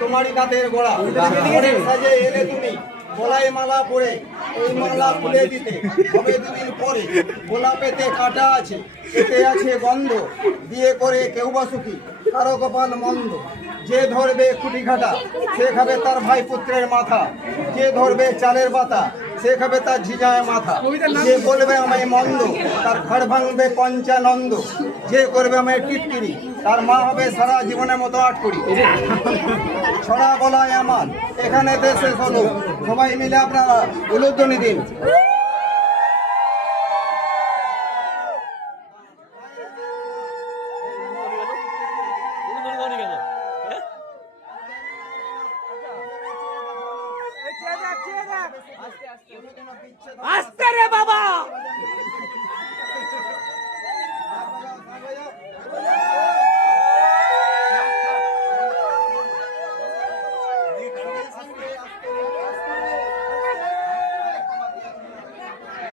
তোমারই দাঁতের গোড়া সাজে এলে তুমি গলায় মালা পরে ওই মালা খুলে দিতে হবে দুদিন পরে। গোলাপেতে কাটা আছে, এতে আছে গন্ধ, দিয়ে করে কেউ বা সুখী, কারো কপাল মন্দ। যে ধরবে খুঁটি খাটা সে খাবে তার ভাই পুত্রের মাথা, যে ধরবে চালের পাতা সে খাবে তার ঝিঝায় মাথা। যে বলবে আমায় মন্দ তার ঘর ভাঙবে পঞ্চানন্দ, যে করবে আমায় টিটকিরি তার মা হবে সারা জীবনের মতো আটকুড়ি। ছড়া গলায় আমার এখানে দেশে হলো, সবাই মিলে আপনারা উলুধ্বনি দিন। আস্তে রে বাবা।